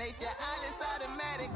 nature, all is automatic.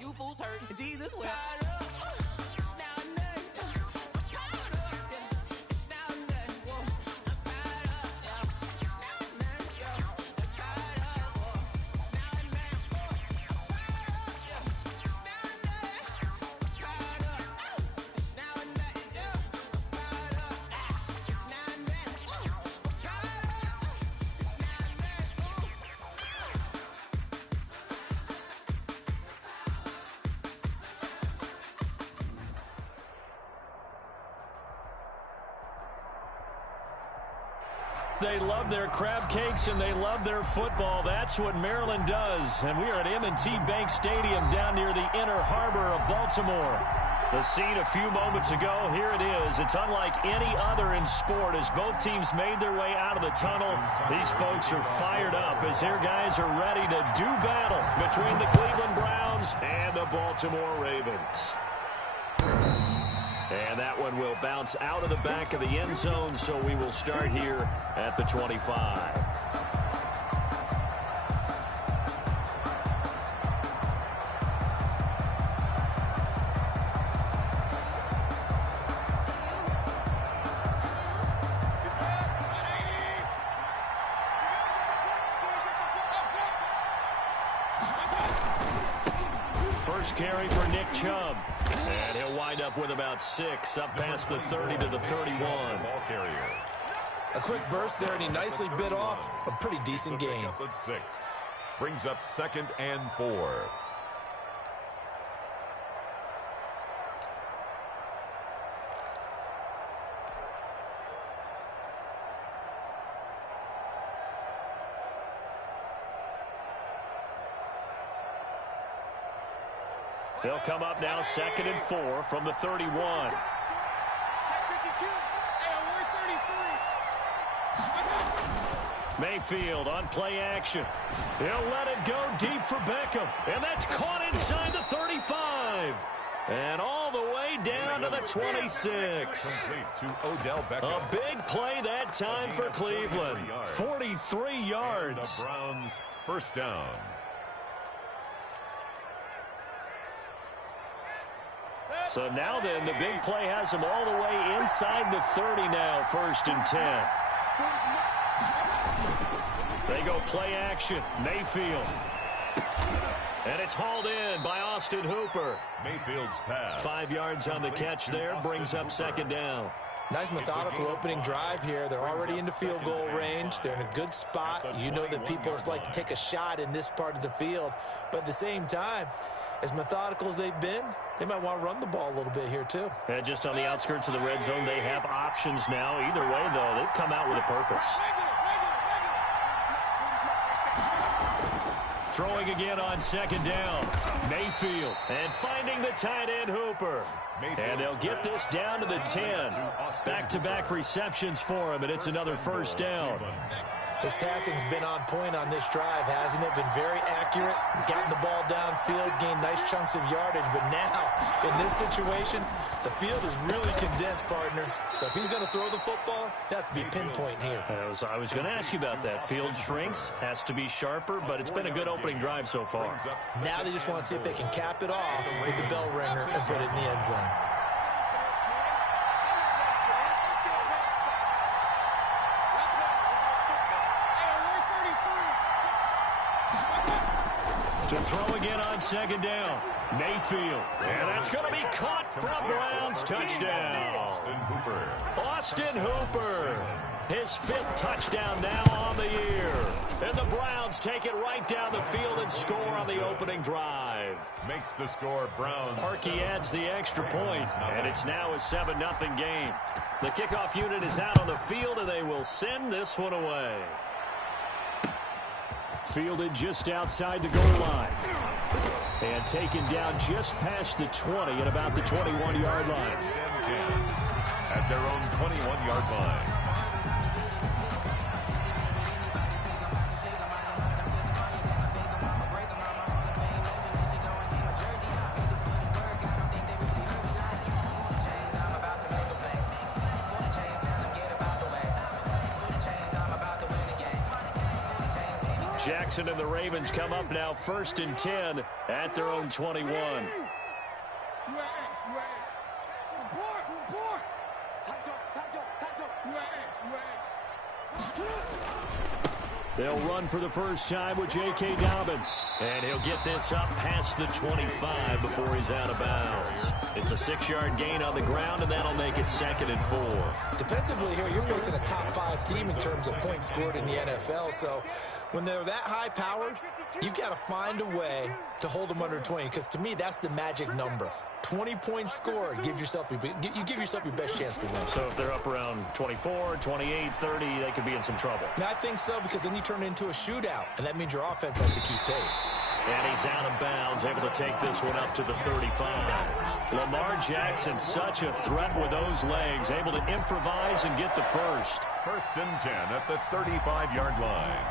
You fools hurt. Jesus will. They love their crab cakes and they love their football. That's what Maryland does. And we are at M&T Bank Stadium down near the Inner Harbor of Baltimore. The scene a few moments ago, here it is. It's unlike any other in sport as both teams made their way out of the tunnel. These folks are fired up as their guys are ready to do battle between the Cleveland Browns and the Baltimore Ravens. And that one will bounce out of the back of the end zone, so we will start here at the 25. First carry for Nick Chubb. And he'll wind up with about 6, up past the 30 to the 31. Ball carrier. A quick burst there, and he nicely bit off a pretty decent gain. 6. Brings up 2nd and 4. He'll come up now 2nd and 4 from the 31. Mayfield on play action. He'll let it go deep for Beckham. And that's caught inside the 35. And all the way down to the 26. To Odell Beckham. A big play that time for Cleveland. 43 yards. The Browns first down. So now then, the big play has them all the way inside the 30 now, 1st and 10. They go play action. Mayfield. And it's hauled in by Austin Hooper. Mayfield's pass. 5 yards on the catch there, brings up 2nd down. Nice methodical opening drive here. They're already into field goal range. They're in a good spot. You know that people just like to take a shot in this part of the field. But at the same time, as methodical as they've been, they might want to run the ball a little bit here too. And just on the outskirts of the red zone, they have options now. Either way, though, they've come out with a purpose. Throwing again on 2nd down. Mayfield. And finding the tight end Hooper. And they'll get this down to the 10. Back-to-back receptions for him, and it's another 1st down. His passing's been on point on this drive, hasn't it? Been very accurate, gotten the ball downfield, gained nice chunks of yardage. But now, in this situation, the field is really condensed, partner. So if he's going to throw the football, that has to be pinpoint here. I was going to ask you about that. Field shrinks, has to be sharper, but it's been a good opening drive so far. Now they just want to see if they can cap it off with the bell ringer and put it in the end zone. To throw again on 2nd down. Mayfield. And that's going to be caught for a Browns touchdown. Austin Hooper. His 5th touchdown now on the year. And the Browns take it right down the field and score on the opening drive. Makes the score Browns. Parkey adds the extra point, and it's now a 7-0 game. The kickoff unit is out on the field, and they will send this one away. Fielded just outside the goal line. And taken down just past the 20 at about the 21-yard line. At their own 21-yard line. Jackson and the Ravens come up now 1st and 10 at their own 21. They'll run for the first time with J.K. Dobbins. And he'll get this up past the 25 before he's out of bounds. It's a 6-yard gain on the ground, and that'll make it 2nd and 4. Defensively here, you're facing a top 5 team in terms of points scored in the NFL. So when they're that high-powered, you've got to find a way to hold them under 20. Because to me, that's the magic number. 20 points scored, you give yourself your best chance to win. So if they're up around 24, 28, 30, they could be in some trouble. And I think so, because then you turn it into a shootout, and that means your offense has to keep pace. And he's out of bounds, able to take this one up to the 35. Lamar Jackson, such a threat with those legs, able to improvise and get the first. 1st and 10 at the 35-yard line.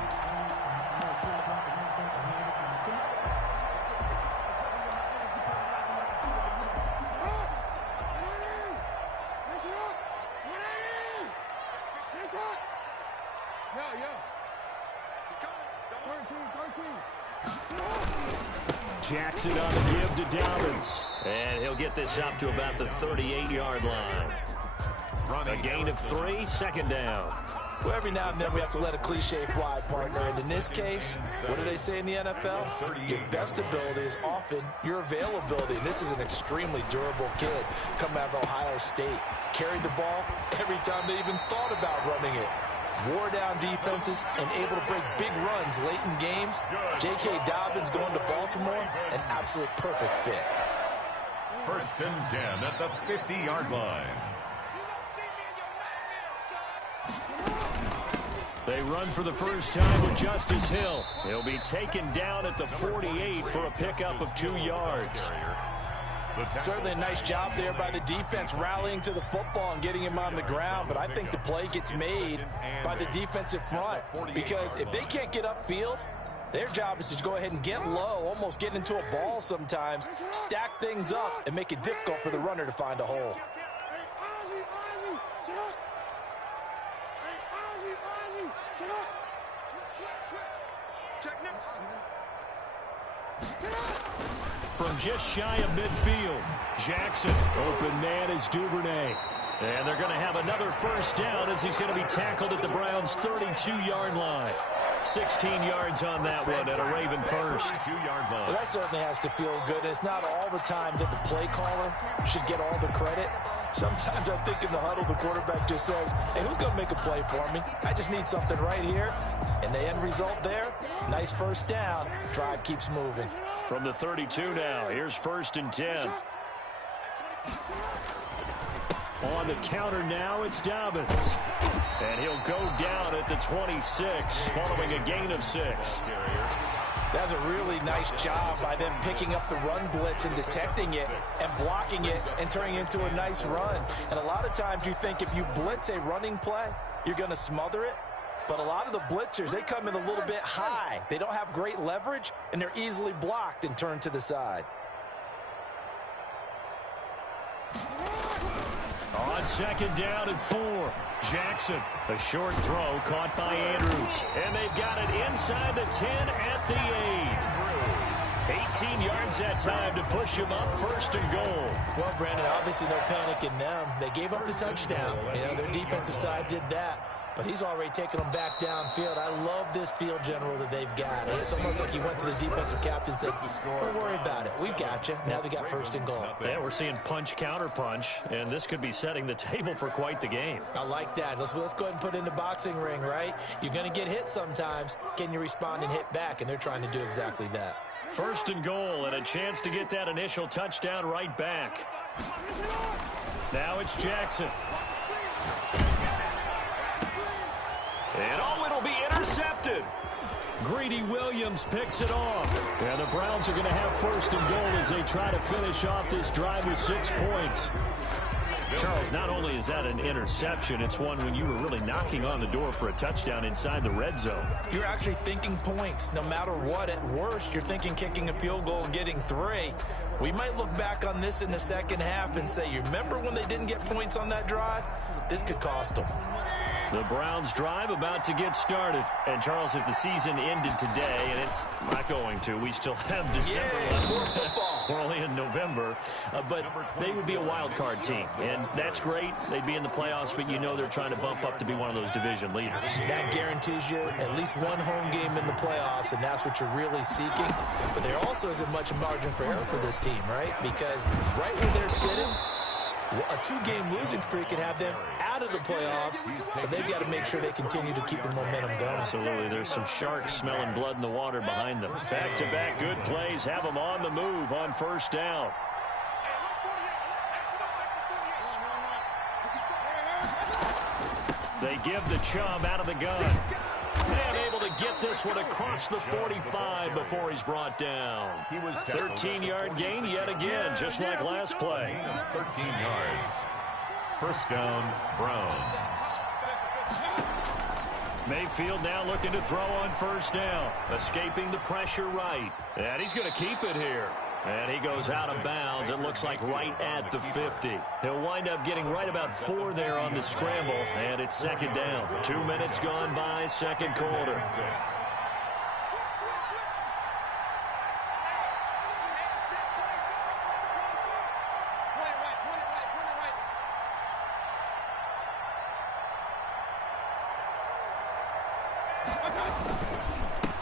Jackson on the give to Dobbins. And he'll get this up to about the 38-yard line. A gain of 3, 2nd down. Well, every now and then we have to let a cliche fly, partner. And in this case, what do they say in the NFL? Your best ability is often your availability. And this is an extremely durable kid coming out of Ohio State. Carried the ball every time they even thought about running it. Wore down defenses and able to break big runs late in games. J.K. Dobbins going to Baltimore, an absolute perfect fit. 1st and 10 at the 50-yard line. They run for the first time with Justice Hill. He'll be taken down at the 48 for a pickup of 2 yards. Certainly a nice job there by the defense rallying to the football and getting him on the ground, but I think the play gets made by the defensive front, because if they can't get upfield, their job is to go ahead and get low, almost get into a ball sometimes, stack things up, and make it difficult for the runner to find a hole. From just shy of midfield, Jackson, open man is Duvernay. And they're going to have another first down as he's going to be tackled at the Browns' 32-yard line. 16 yards on that one at a Raven first. Well, that certainly has to feel good. It's not all the time that the play caller should get all the credit. Sometimes I think in the huddle, the quarterback just says, hey, who's going to make a play for me? I just need something right here. And the end result there, nice first down. Drive keeps moving. From the 32 now, here's 1st and 10. On the counter now, it's Dobbins. And he'll go down at the 26, following a gain of 6. That's a really nice job by them picking up the run blitz and detecting it and blocking it and turning it into a nice run. And a lot of times you think if you blitz a running play, you're going to smother it. But a lot of the blitzers, they come in a little bit high. They don't have great leverage, and they're easily blocked and turned to the side. On 2nd down and 4, Jackson, a short throw caught by Andrews. And they've got it inside the 10 at the 8. 18 yards that time to push him up 1st and goal. Well, Brandon, obviously no panic in them. They gave up the touchdown. You know, their defensive side did that. but he's already taken them back downfield. I love this field general that they've got. It's almost like he went to the defensive captain and said, don't worry about it. We've got you. Now they got first and goal. Yeah, we're seeing punch, counter punch, and this could be setting the table for quite the game. I like that. Let's go ahead and put it in the boxing ring, right? You're going to get hit sometimes. Can you respond and hit back? And they're trying to do exactly that. First and goal, and a chance to get that initial touchdown right back. Now it's Jackson. And it'll be intercepted. Greedy Williams picks it off. And the Browns are going to have first and goal as they try to finish off this drive with 6 points. Charles, not only is that an interception, it's one when you were really knocking on the door for a touchdown inside the red zone. You're actually thinking points. No matter what, at worst, you're thinking kicking a field goal and getting 3. We might look back on this in the second half and say, you remember when they didn't get points on that drive? This could cost them. The Browns drive about to get started. And, Charles, if the season ended today, and it's not going to, we still have December left. More football. We're only in November. But they would be a wild card team. And that's great. They'd be in the playoffs, but you know they're trying to bump up to be one of those division leaders. That guarantees you at least one home game in the playoffs, and that's what you're really seeking. But there also isn't much margin for error for this team, right? Because right where they're sitting, a 2-game losing streak could have them out of the playoffs, so they've got to make sure they continue to keep the momentum going. Absolutely. There's some sharks smelling blood in the water behind them. Back-to-back good plays have them on the move on first down. They give the Chubb out of the gun. And able to get this one across the 45 before he's brought down. 13-yard gain yet again, just like last play. 13 yards. First down, Browns. Mayfield now looking to throw on first down. Escaping the pressure right. And he's going to keep it here. And he goes out of bounds, it looks like right at the 50. He'll wind up getting right about 4 there on the scramble, and it's second down. 2 minutes gone by, second quarter.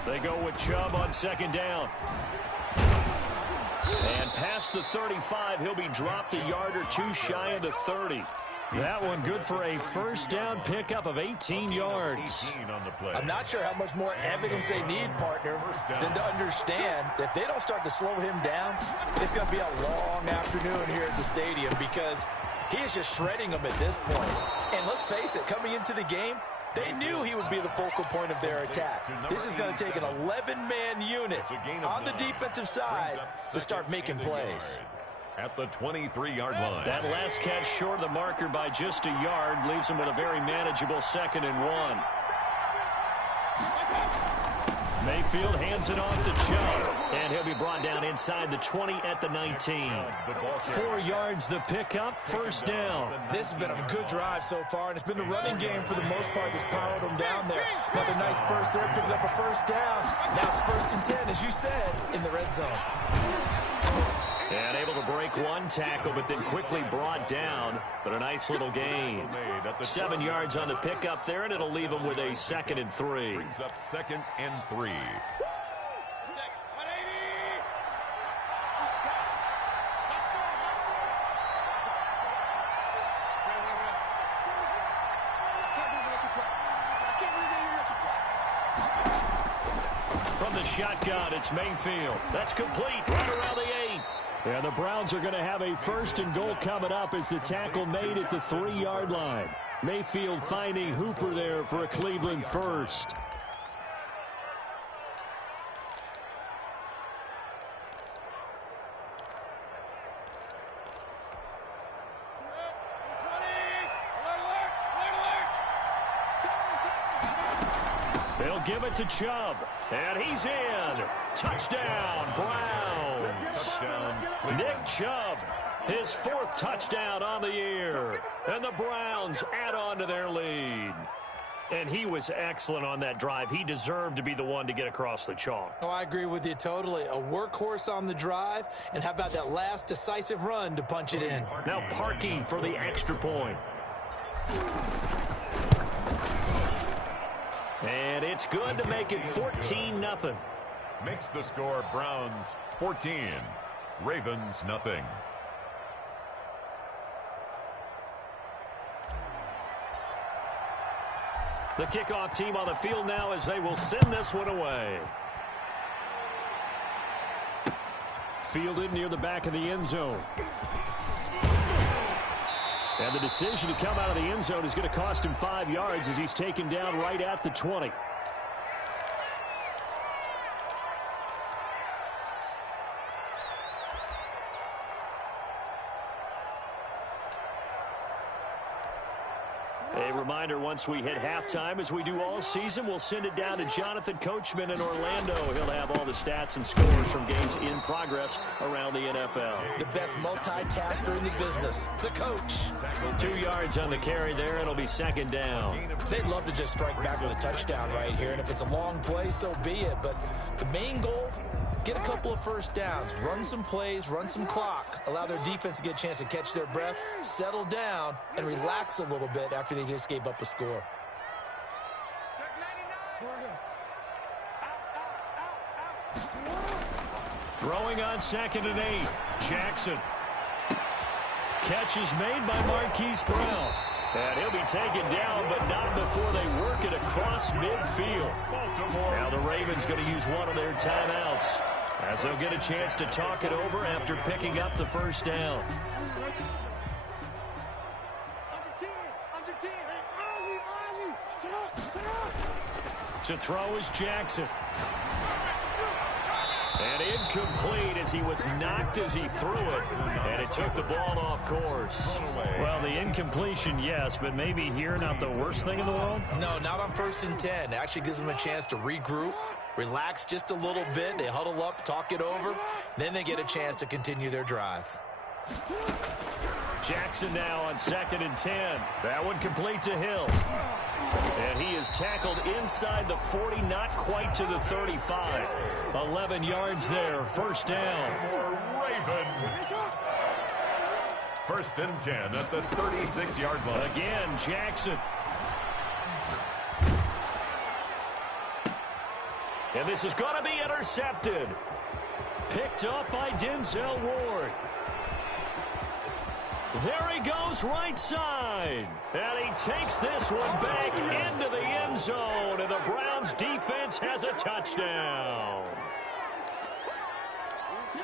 They go with Chubb on second down. And past the 35, he'll be dropped a yard or 2 shy of the 30. That one good for a first down pickup of 18 yards. I'm not sure how much more evidence they need, partner, than to understand that if they don't start to slow him down, it's going to be a long afternoon here at the stadium because he is just shredding them at this point. And let's face it, coming into the game, they knew he would be the focal point of their attack. This is going to take an 11-man unit on the defensive side to start making plays. At the 23-yard line. That last catch short of the marker by just a yard leaves him with a very manageable 2nd and 1. Mayfield hands it off to Chubb, and he'll be brought down inside the 20 at the 19. 4 yards the pickup, first down. This has been a good drive so far, and it's been the running game for the most part that's powered them down there. Another nice burst there, picking up a first down. Now it's 1st and 10, as you said, in the red zone. And able to break one tackle, but then quickly brought down. But a nice little gain. 7 yards on the pickup there, and it'll leave him with a 2nd and 3. Brings up 2nd and 3. From the shotgun, it's Mayfield. That's complete right around the 8. And the Browns are going to have a 1st and goal coming up as the tackle made at the 3-yard line. Mayfield finding Hooper there for a Cleveland first. They'll give it to Chubb, and he's in. Touchdown, Browns. Touchdown, Nick Chubb, his 4th touchdown on the year. And the Browns add on to their lead. And he was excellent on that drive. He deserved to be the one to get across the chalk. Oh, I agree with you totally. A workhorse on the drive, and how about that last decisive run to punch it in? Now Parkey for the extra point. good to make it 14-0. Makes the score Browns 14, Ravens nothing. The kickoff team on the field now as they will send this one away. Fielded near the back of the end zone. And the decision to come out of the end zone is going to cost him 5 yards as he's taken down right at the 20. A reminder, once we hit halftime, as we do all season, we'll send it down to Jonathan Coachman in Orlando. He'll have all the stats and scores from games in progress around the NFL. The best multitasker in the business, the coach. 2 yards on the carry there. It'll be second down. They'd love to just strike back with a touchdown right here, and if it's a long play, so be it. But the main goal, get a couple of first downs, run some plays, run some clock, allow their defense to get a chance to catch their breath, settle down, and relax a little bit after they just gave up a score. Throwing on 2nd and 8. Jackson. Catch is made by Marquise Brown. And he'll be taken down, but not before they work it across midfield. Now the Ravens going to use one of their timeouts, as they'll get a chance to talk it over after picking up the first down. To throw is Jackson. And incomplete as he was knocked as he threw it. And it took the ball off course. Well, the incompletion, yes, but maybe here not the worst thing in the world? No, not on 1st and 10. It actually gives them a chance to regroup, relax just a little bit. They huddle up, talk it over. Then they get a chance to continue their drive. Jackson now on 2nd and 10. That one complete to Hill. And he is tackled inside the 40, not quite to the 35. 11 yards there, first down. Raven. 1st and 10 at the 36-yard line. Again, Jackson. And this is going to be intercepted. Picked up by Denzel Ward. There he goes, right side. And he takes this one back into the end zone. And the Browns defense has a touchdown.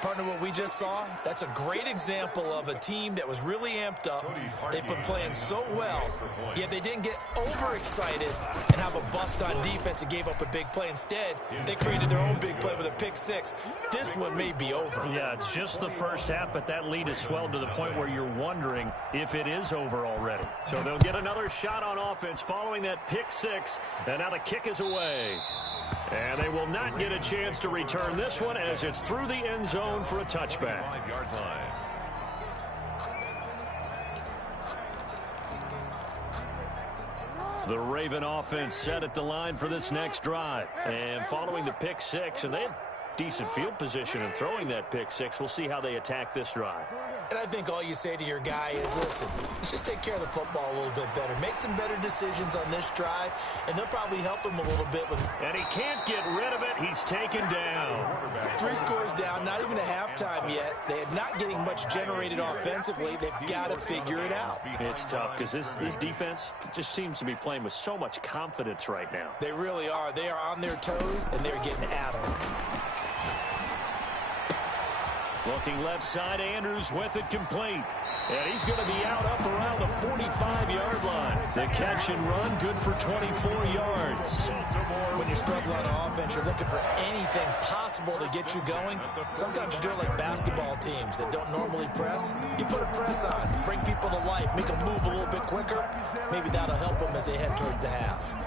Partner, what we just saw, that's a great example of a team that was really amped up. They've been playing so well, yet they didn't get overexcited and have a bust on defense and gave up a big play. Instead, they created their own big play with a pick six. This one may be over. Yeah, it's just the first half, but that lead has swelled to the point where you're wondering if it is over already. So they'll get another shot on offense following that pick six, and now the kick is away. And they will not get a chance to return this one as it's through the end zone for a touchback. 5-yard line. The Raven offense set at the line for this next drive. And following the pick six, and they had decent field position in throwing that pick six. We'll see how they attack this drive. And I think all you say to your guy is, listen, let's just take care of the football a little bit better. Make some better decisions on this drive, and they'll probably help him a little bit. And he can't get rid of it. He's taken down. 3 scores down, not even a halftime yet. They are not getting much generated offensively. They've got to figure it out. It's tough because this defense just seems to be playing with so much confidence right now. They really are. They are on their toes, and they're getting at them. Looking left side, Andrews with it complete. And he's going to be out up around the 45-yard line. The catch and run, good for 24 yards. When you're struggling on offense, you're looking for anything possible to get you going. Sometimes you do it like basketball teams that don't normally press. You put a press on, bring people to life, make them move a little bit quicker. Maybe that'll help them as they head towards the half.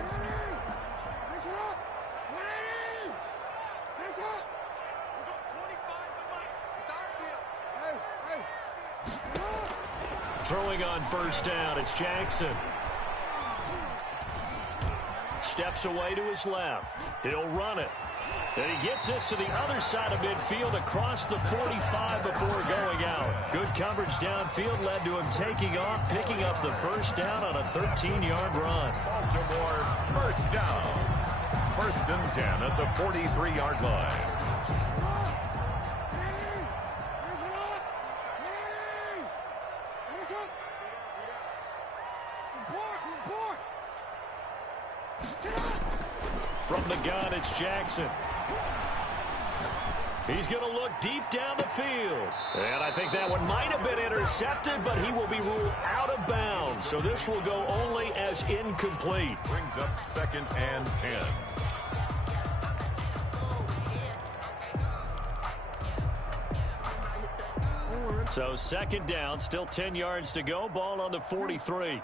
Throwing on first down, it's Jackson. Steps away to his left. He'll run it. And he gets this to the other side of midfield across the 45 before going out. Good coverage downfield led to him taking off, picking up the first down on a 13-yard run. Baltimore first down. First and 10 at the 43-yard line. From the gun, it's Jackson. He's going to look deep down the field. And I think that one might have been intercepted, but he will be ruled out of bounds. So this will go only as incomplete. Brings up 2nd and 10. So 2nd down, still 10 yards to go. Ball on the 43.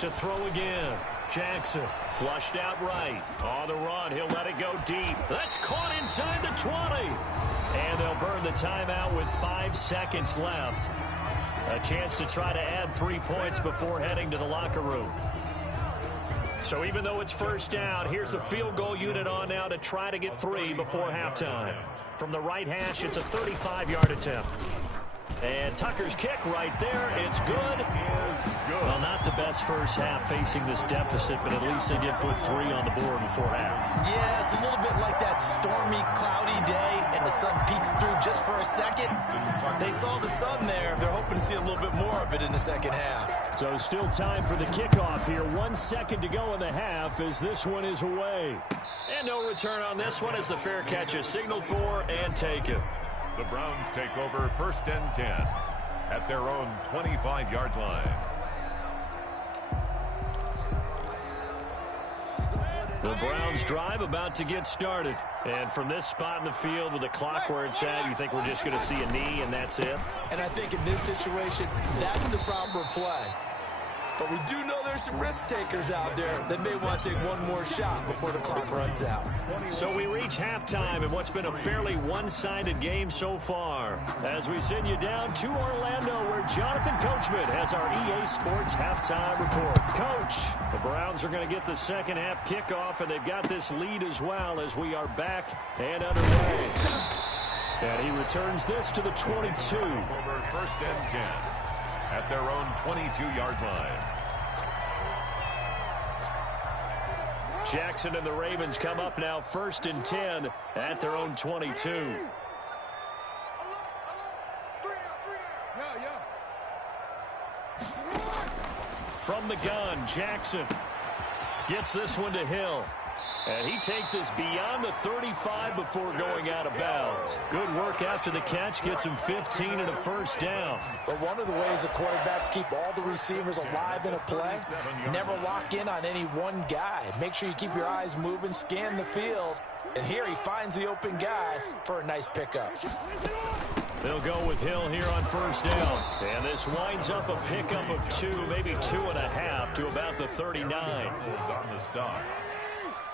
To throw again. Jackson flushed out right. On the run, he'll let it go deep. That's caught inside the 20. And they'll burn the timeout with 5 seconds left. A chance to try to add 3 points before heading to the locker room. So even though it's first down, here's the field goal unit on now to try to get 3 before halftime. From the right hash, it's a 35-yard attempt. And Tucker's kick right there. It's good. Well, not the best first half facing this deficit, but at least they did put 3 on the board before half. Yeah, it's a little bit like that stormy, cloudy day, and the sun peeks through just for a second. They saw the sun there. They're hoping to see a little bit more of it in the second half. So still time for the kickoff here. 1 second to go in the half as this one is away. And no return on this one as the fair catch is signaled for and taken. The Browns take over 1st and 10 at their own 25-yard line. The Browns drive about to get started. And from this spot in the field with the clock where it's at, you think we're just going to see a knee and that's it? And I think in this situation, that's the proper play. But we do know there's some risk takers out there that may want to take one more shot before the clock runs out. So we reach halftime in what's been a fairly one-sided game so far. As we send you down to Orlando where Jonathan Coachman has our EA Sports halftime report. Coach, the Browns are going to get the second half kickoff, and they've got this lead as well as we are back and underway. And he returns this to the 22. Over 1st and 10 at their own 22-yard line. Jackson and the Ravens come up now 1st and 10 at their own 22. From the gun, Jackson gets this one to Hill. And he takes us beyond the 35 before going out of bounds. Good work after the catch. Gets him 15 and a first down. But one of the ways the quarterbacks keep all the receivers alive in a play, never lock in on any one guy. Make sure you keep your eyes moving, scan the field. And here he finds the open guy for a nice pickup. They'll go with Hill here on first down. And this winds up a pickup of 2, maybe 2.5 to about the 39. On the stop.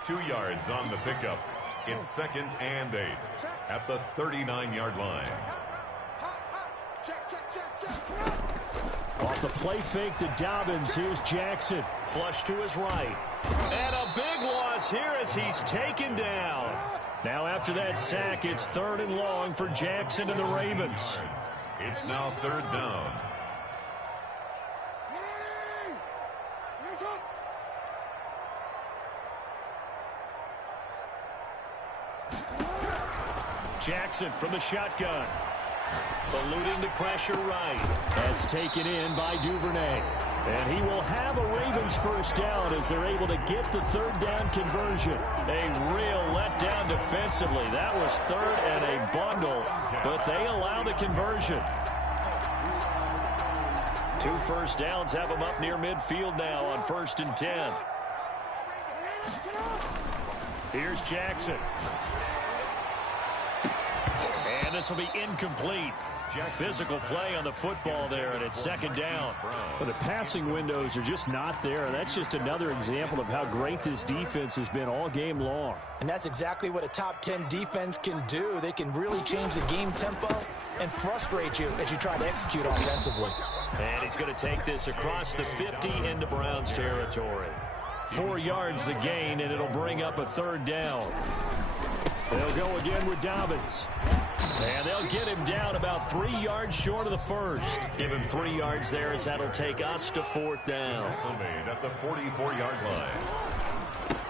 2 yards on the pickup. It's 2nd and 8 at the 39-yard line. Off the play fake to Dobbins. Here's Jackson. Flush to his right. And a big loss here as he's taken down. Now after that sack, it's 3rd and long for Jackson and the Ravens. It's now 3rd down. Jackson from the shotgun. Eluding the pressure right. That's taken in by Duvernay. And he will have a Ravens first down as they're able to get the 3rd down conversion. A real letdown defensively. That was 3rd and a bundle, but they allow the conversion. 2 first downs have them up near midfield now on 1st and 10. Here's Jackson. And this will be incomplete. Physical play on the football there, and it's 2nd down. But the passing windows are just not there. That's just another example of how great this defense has been all game long. And that's exactly what a top 10 defense can do. They can really change the game tempo and frustrate you as you try to execute offensively. And he's going to take this across the 50 into Browns territory. 4 yards the gain, and it'll bring up a 3rd down. They'll go again with Dobbins. And they'll get him down about about 3 yards short of the first. Give him 3 yards there as that'll take us to 4th down. At the 44-yard line.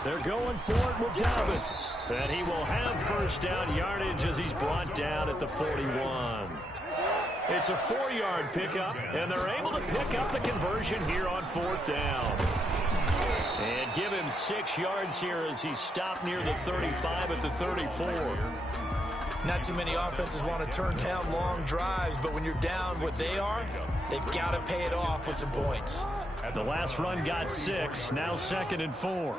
They're going for it with Dobbins. And he will have first down yardage as he's brought down at the 41. It's a 4-yard pickup, and they're able to pick up the conversion here on 4th down. And give him 6 yards here as he's stopped near the 35 at the 34. Not too many offenses want to turn down long drives, but when you're down what they are, they've got to pay it off with some points. The last run got 6, now 2nd and 4.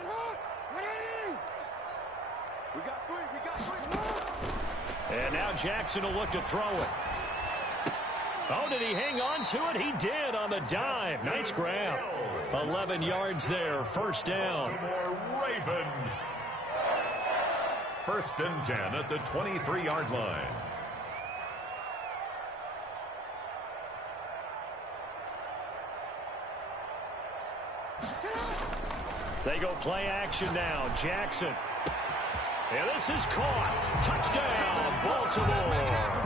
And now Jackson will look to throw it. Oh, did he hang on to it? He did on the dive. Nice grab. 11 yards there, first down. Raven. 1st and 10 at the 23-yard line. They go play action now. Jackson. And this is caught. Touchdown, Baltimore.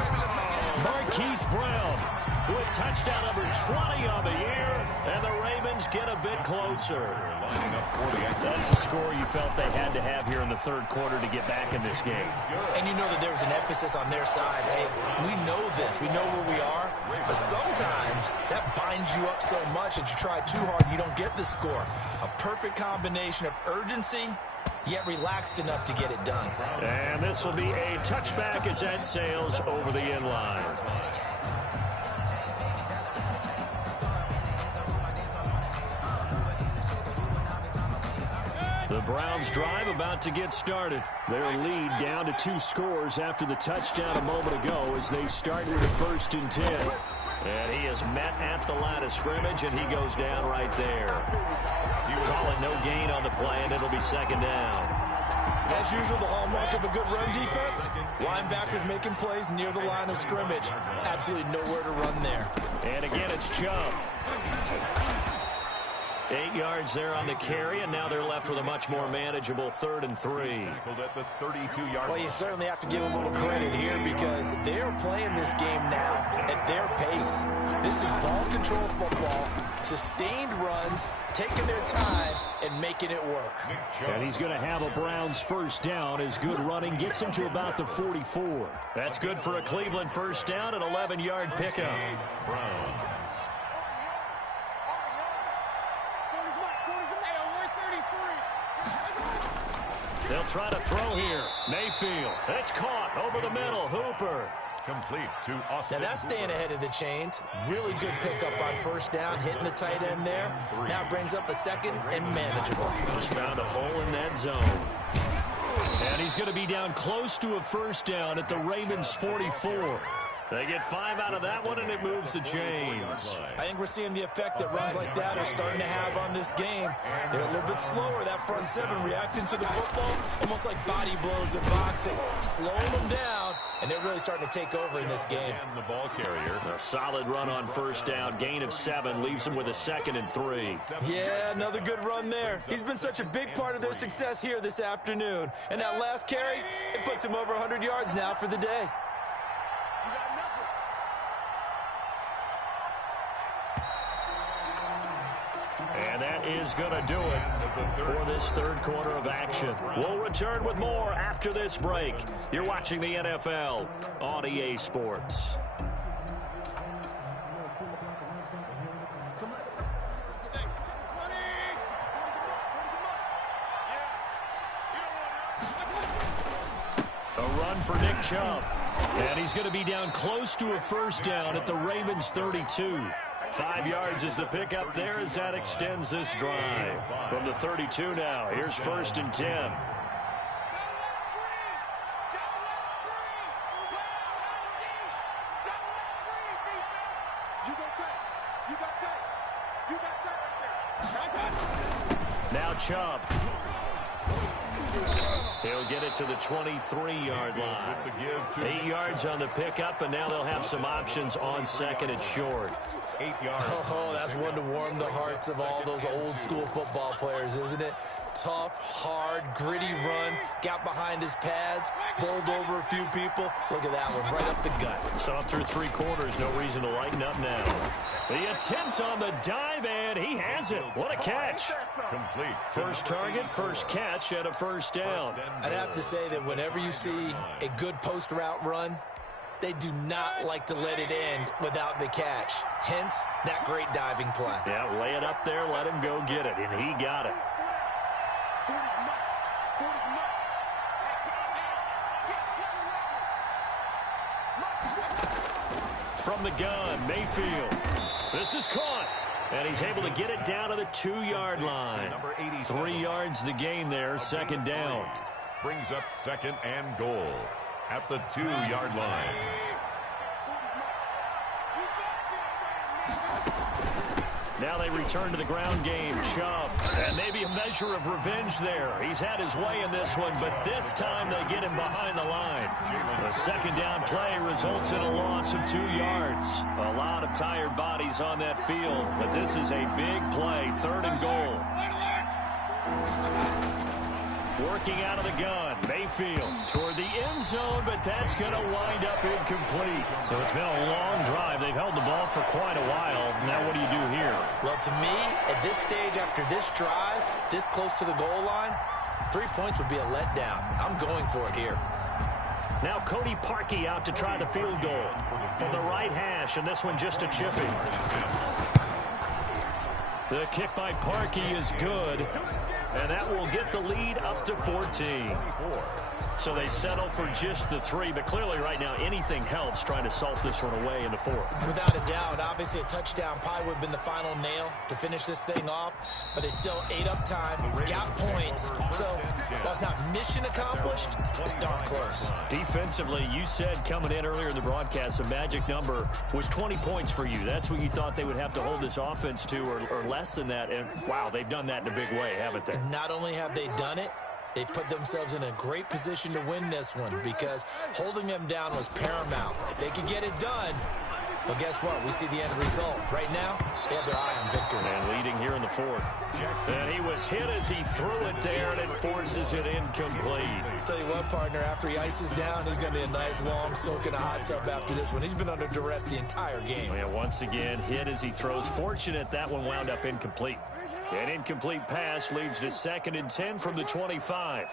Marquise Brown with touchdown number 20 on the year, and the Ravens get a bit closer. That's a score you felt they had to have here in the 3rd quarter to get back in this game. And you know that there's an emphasis on their side. Hey, we know this. We know where we are. But sometimes that binds you up so much that you try too hard, you don't get the score. A perfect combination of urgency, yet relaxed enough to get it done. And this will be a touchback as that sails over the end line. The Browns drive about to get started. Their lead down to 2 scores after the touchdown a moment ago as they start with a 1st and 10. And he is met at the line of scrimmage, and he goes down right there. You call it no gain on the play, and it'll be 2nd down. As usual, the hallmark of a good run defense, linebackers making plays near the line of scrimmage. Absolutely nowhere to run there. And again, it's Chubb. 8 yards there on the carry, and now they're left with a much more manageable 3rd and 3. At the 32-yard Well, you certainly have to give a little credit here because they're playing this game now at their pace. This is ball control football, sustained runs, taking their time, and making it work. And he's going to have a Browns first down as good running gets him to about the 44. That's good for a Cleveland first down, an 11-yard pickup. Browns. They'll try to throw here. Mayfield. It's caught over the middle. Hooper. Complete to Austin. Now that's staying ahead of the chains. Really good pickup on first down, hitting the tight end there. Now brings up a 2nd and manageable. Just found a hole in that zone. And he's going to be down close to a first down at the Ravens 44. They get 5 out of that one, and it moves the chains. I think we're seeing the effect that runs like that are starting to have on this game. They're a little bit slower, that front 7, reacting to the football, almost like body blows in boxing, slowing them down, and they're really starting to take over in this game. And the ball carrier. A solid run on first down, gain of 7, leaves him with a 2nd and 3. Yeah, another good run there. He's been such a big part of their success here this afternoon. And that last carry, it puts him over 100 yards now for the day. And that is going to do it for this 3rd quarter of action. We'll return with more after this break. You're watching the NFL on EA Sports. A run for Nick Chubb. And he's going to be down close to a first down at the Ravens 32. 5 yards is the pickup there as that extends this drive. From the 32 now, here's 1st and 10. Now Chubb. He'll get it to the 23-yard line. 8 yards on the pickup, and now they'll have some options on 2nd and short. 8 yards. Oh, that's one to warm the hearts of all those old school football players, isn't it? Tough, hard, gritty run. Got behind his pads, bowled over a few people. Look at that one, right up the gut. So up through 3 quarters, no reason to lighten up now. The attempt on the dive, and he has it. What a catch. Complete. First target, first catch, and a first down. I'd have to say that whenever you see a good post route run, they do not like to let it end without the catch. Hence, that great diving play. Yeah, lay it up there, let him go get it, and he got it. From the gun, Mayfield. This is caught. And he's able to get it down to the 2-yard line. 3 yards the gain there, second down. Brings up second and goal at the 2-yard line. Now they return to the ground game. Chubb. And maybe a measure of revenge there. He's had his way in this one, but this time they get him behind the line. The second down play results in a loss of 2 yards. A lot of tired bodies on that field, but this is a big play. Third and goal. Working out of the gun, Mayfield toward the end zone, but that's going to wind up incomplete. So it's been a long drive. They've held the ball for quite a while. Now what do you do here? Well, to me, at this stage after this drive, this close to the goal line, 3 points would be a letdown. I'm going for it here. Now Cody Parkey out to try the field goal from the right hash, and this one just a chipping. The kick by Parkey is good. And that will get the lead up to 14. So they settle for just the 3, but clearly right now anything helps trying to salt this one away in the 4th. Without a doubt, obviously a touchdown probably would have been the final nail to finish this thing off, but they still ate up time, got points. So while it's not mission accomplished, it's darn close. Defensively, you said coming in earlier in the broadcast, the magic number was 20 points for you. That's what you thought they would have to hold this offense to, or less than that. And wow, they've done that in a big way, haven't they? And not only have they done it, they put themselves in a great position to win this one because holding them down was paramount. If they could get it done, well, guess what? We see the end result. Right now, they have their eye on victory. And leading here in the 4th. And he was hit as he threw it there, and it forces it incomplete. Tell you what, partner, after he ices down, he's going to be a nice long soak in a hot tub after this one. He's been under duress the entire game. And once again, hit as he throws. Fortunate that one wound up incomplete. An incomplete pass leads to 2nd and 10 from the 25.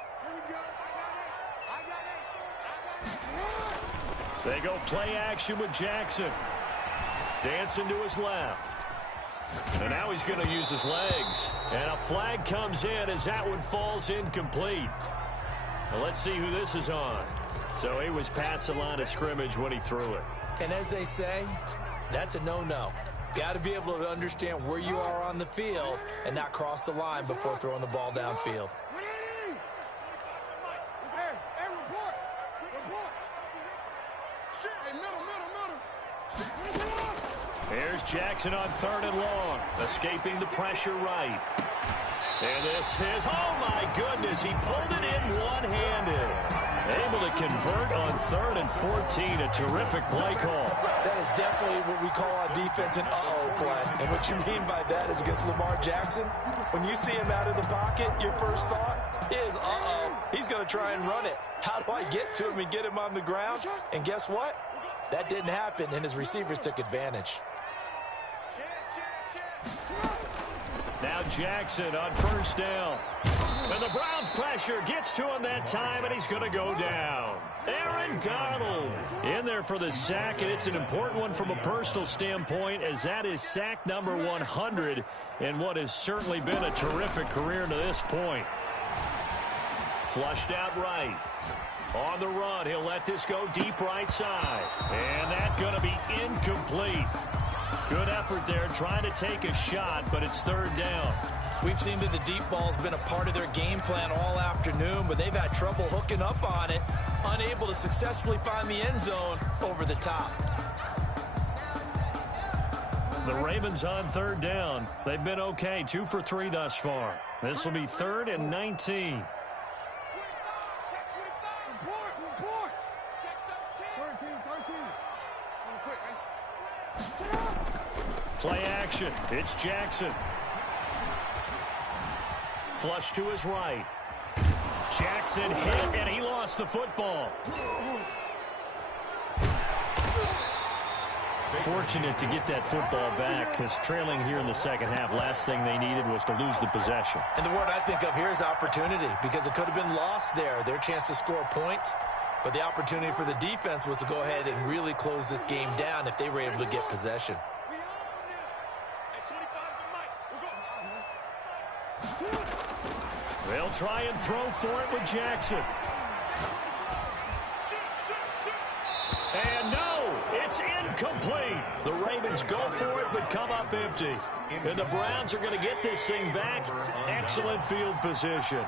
They go play action with Jackson. Dancing to his left. And now he's going to use his legs. And a flag comes in as that one falls incomplete. Well, let's see who this is on. So he was past the line of scrimmage when he threw it. And as they say, that's a no-no. Got to be able to understand where you are on the field and not cross the line before throwing the ball downfield. Here's Jackson on 3rd and long, escaping the pressure right. And this is, oh my goodness, he pulled it in one-handed. Able to convert on 3rd and 14, a terrific play call. That is definitely what we call on defense an uh-oh play. And what you mean by that is against Lamar Jackson, when you see him out of the pocket, your first thought is, uh-oh, he's going to try and run it. How do I get to him and get him on the ground? And guess what? That didn't happen, and his receivers took advantage. Now Jackson on 1st down. And the Browns pressure gets to him that time, and he's going to go down. Aaron Donald in there for the sack, and it's an important one from a personal standpoint, as that is sack number 100 in what has certainly been a terrific career to this point. Flushed out right. On the run, he'll let this go deep right side. And that's going to be incomplete. Good effort there, trying to take a shot, but it's 3rd down. We've seen that the deep ball's been a part of their game plan all afternoon, but they've had trouble hooking up on it, unable to successfully find the end zone over the top. The Ravens on 3rd down. They've been okay, 2 for 3 thus far. This will be 3rd and 19. Play action. It's Jackson. flush to his right. Jackson hit, and he lost the football. Fortunate to get that football back, because trailing here in the second half, last thing they needed was to lose the possession. And the word I think of here is opportunity, because it could have been lost there, their chance to score points. But the opportunity for the defense was to go ahead and really close this game down if they were able to get possession. They'll try and throw for it with Jackson. And no, it's incomplete. The Ravens go for it but come up empty. And the Browns are going to get this thing back. Excellent field position.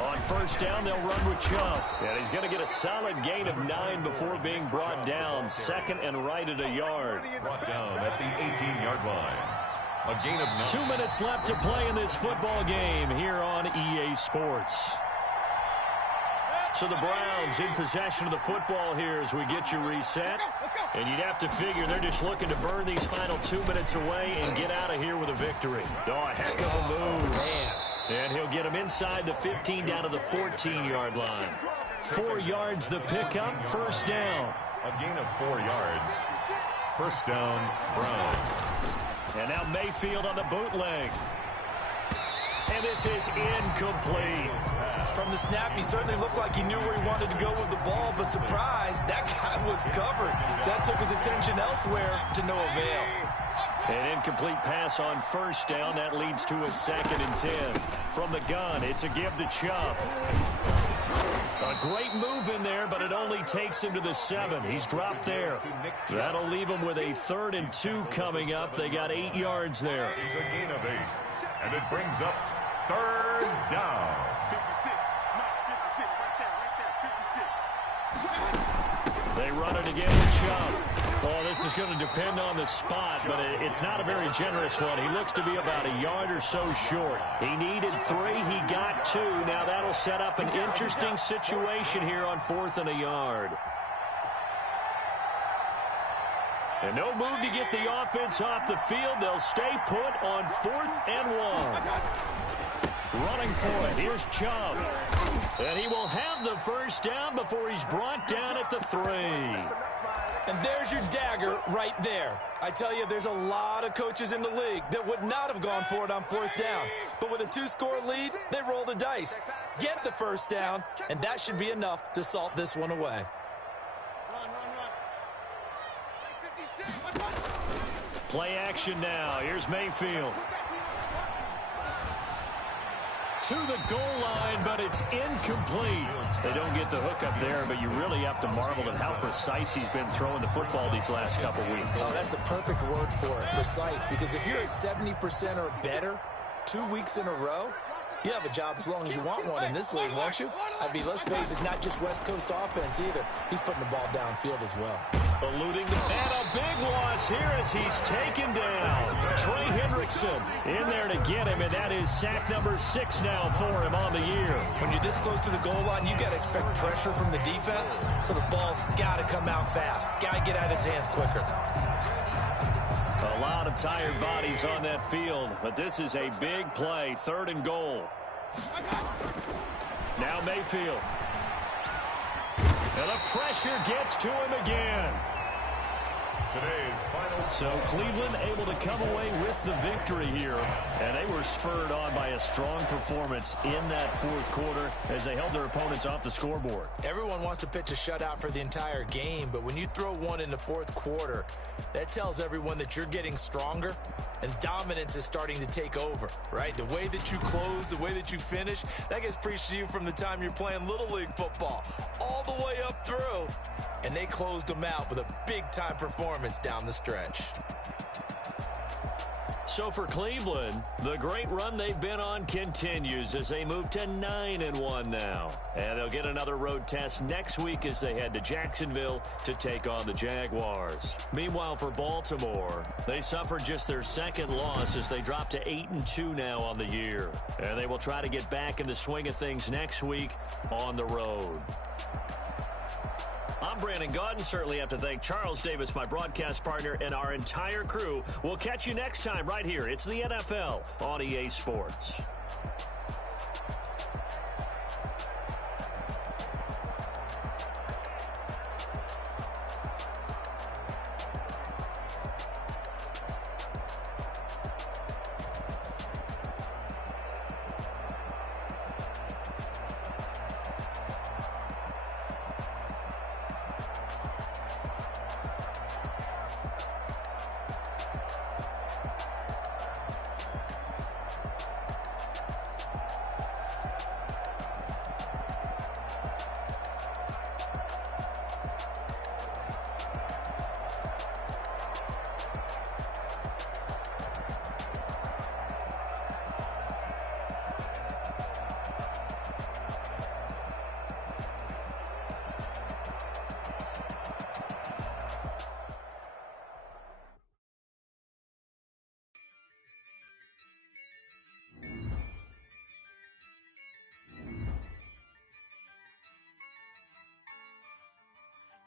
On first down, they'll run with Chubb. And he's going to get a solid gain of 9 before being brought down. Second and right at a yard. Brought down at the 18-yard line. A gain of 9. 2 minutes left to play in this football game here on EA Sports. So the Browns in possession of the football here as we get you reset. And you'd have to figure they're just looking to burn these final 2 minutes away and get out of here with a victory. Oh, a heck of a move. Man. And he'll get him inside the 15 down to the 14-yard line. 4 yards the pickup, first down. A gain of 4 yards. First down, Browns. And now Mayfield on the bootleg. And this is incomplete. From the snap, he certainly looked like he knew where he wanted to go with the ball, but surprise, that guy was covered. So that took his attention elsewhere to no avail. An incomplete pass on first down. That leads to a 2nd and 10. From the gun, it's a give to Chubb. A great move in there, but it only takes him to the 7. He's dropped there. That'll leave him with a 3rd and 2 coming up. They got 8 yards there. It's a gain of 8. And it brings up 3rd down. 56. Not 56. Right there. 56. They run it again with Chubb. Oh, this is going to depend on the spot, but it's not a very generous one. He looks to be about a yard or so short. He needed 3. He got 2. Now that'll set up an interesting situation here on 4th and a yard. And no move to get the offense off the field. They'll stay put on 4th and 1. Running for it. Here's Chubb. And he will have the first down before he's brought down at the 3. And there's your dagger right there. I tell you, there's a lot of coaches in the league that would not have gone for it on 4th down. But with a 2-score lead, they roll the dice. Get the first down, and that should be enough to salt this one away. Play action now. Here's Mayfield. To the goal line, but it's incomplete. They don't get the hook up there, but you really have to marvel at how precise he's been throwing the football these last couple weeks. Oh, that's the perfect word for it, precise, because if you're at 70% or better 2 weeks in a row, you have a job as long as you want one in this league, won't you? I mean, let's face it, it's not just West Coast offense either. He's putting the ball downfield as well. Eluding the, and a big loss here as he's taken down. Trey Hendrickson in there to get him, and that is sack number 6 now for him on the year. When you're this close to the goal line, you got to expect pressure from the defense, so the ball's got to come out fast. Got to get out of his hands quicker. A lot of tired bodies on that field, but this is a big play, 3rd and goal. Now Mayfield. And the pressure gets to him again. Today's final. So Cleveland able to come away with the victory here. And they were spurred on by a strong performance in that 4th quarter as they held their opponents off the scoreboard. Everyone wants to pitch a shutout for the entire game, but when you throw one in the 4th quarter, that tells everyone that you're getting stronger and dominance is starting to take over, right? The way that you close, the way that you finish, that gets preached to you from the time you're playing Little League football all the way up through. And they closed them out with a big-time performance down the stretch. So for Cleveland, the great run they've been on continues as they move to 9-1 now. And they'll get another road test next week as they head to Jacksonville to take on the Jaguars. Meanwhile, for Baltimore, they suffered just their 2nd loss as they drop to 8-2 now on the year. And they will try to get back in the swing of things next week on the road. I'm Brandon Gaudin. Certainly have to thank Charles Davis, my broadcast partner, and our entire crew. We'll catch you next time right here. It's the NFL on EA Sports.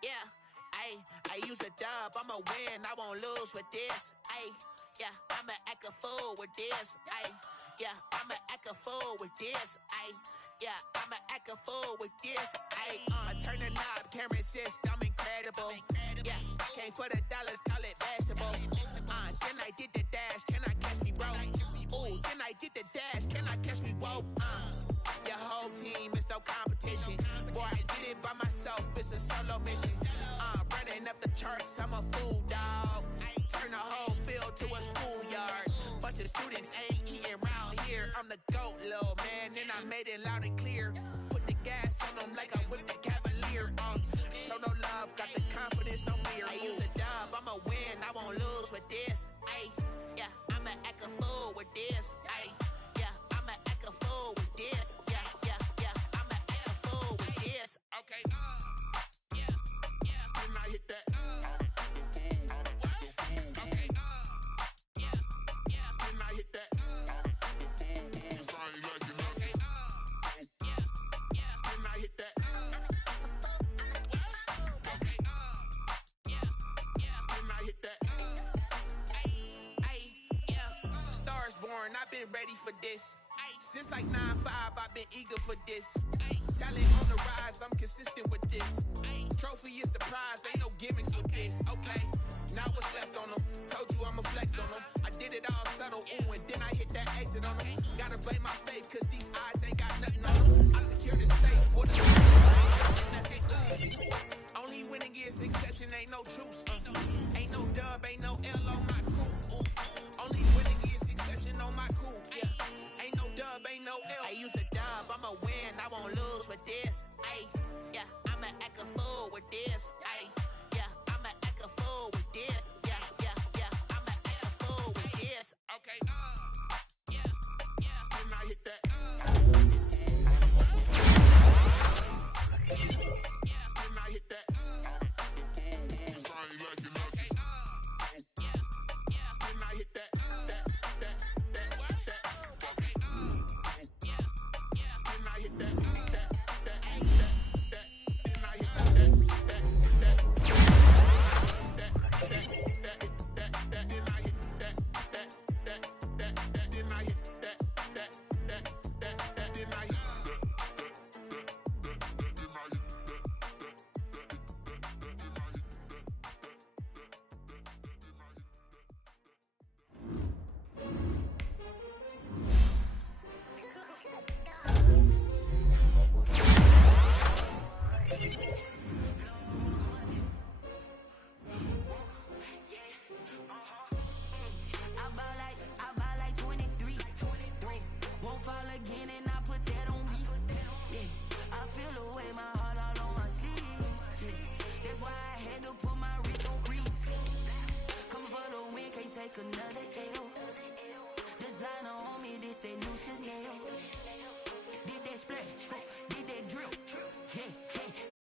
Yeah, I use a dub, I'ma win, I won't lose with this. Yeah, I'ma act a fool with this. Yeah, I'ma act a fool with this. Yeah, I'ma act a fool with this. Turn the knob, camera assist, I'm incredible. Yeah, came for the dollars, call it vegetable. Then I did the dash, can I catch me, bro? Ooh, then I did the dash, can I catch me, whoa? Your whole team is no competition. Boy, I did it by myself, it's a solo mission. Running up the charts, I'm a fool, dog. Turn the whole field to a schoolyard. Bunch of students ain't eating round here. I'm the GOAT, little man, and I made it loud and clear. Put the gas on them like I whipped the Cavalier. Show no love, got the confidence, no fear. I use a dub, I'ma win, I won't lose with this. Yeah, I'ma act a fool with this. Yeah, I'ma act a fool with this. Yeah, I'ma act a fool with this. Okay, Can I hit that? Okay, Can I hit that? Cause I ain't like it. Okay, Can I hit that? Okay, Can I hit that? Stars born, I've been ready for this. Since like 9-5, I've been eager for this. Talent on the rise, I'm consistent with this. Trophy is the prize, ain't no gimmicks with this. Okay, now what's left on them? Told you I'ma flex on them. I did it all subtle, ooh, and then I hit that exit on them. Gotta blame my faith, cause these odds ain't got nothing on them. I secure the safe for the only winning is exception, ain't no truce. Ain't no dub, ain't no L on my crew. Only winning is exception on my crew. Yeah, ain't no dub, ain't no L. I use a dub, I'ma win, I won't lose with this. Yeah, I'ma act a fool with this. Yeah, I'ma act a fool with this. Yeah, I'ma act a fool with this. Okay, Can I hit that? Can I hit that? Cause I ain't like it. Okay, Can I hit that? Okay, Can I hit that? I ball like 23. Won't fall again and I put that on me. Yeah, I feel away, my heart all on my sleeve. Yeah, that's why I had to put my wrist on freeze. Coming for the win, can't take another L. Designer on me, this that new Chanel.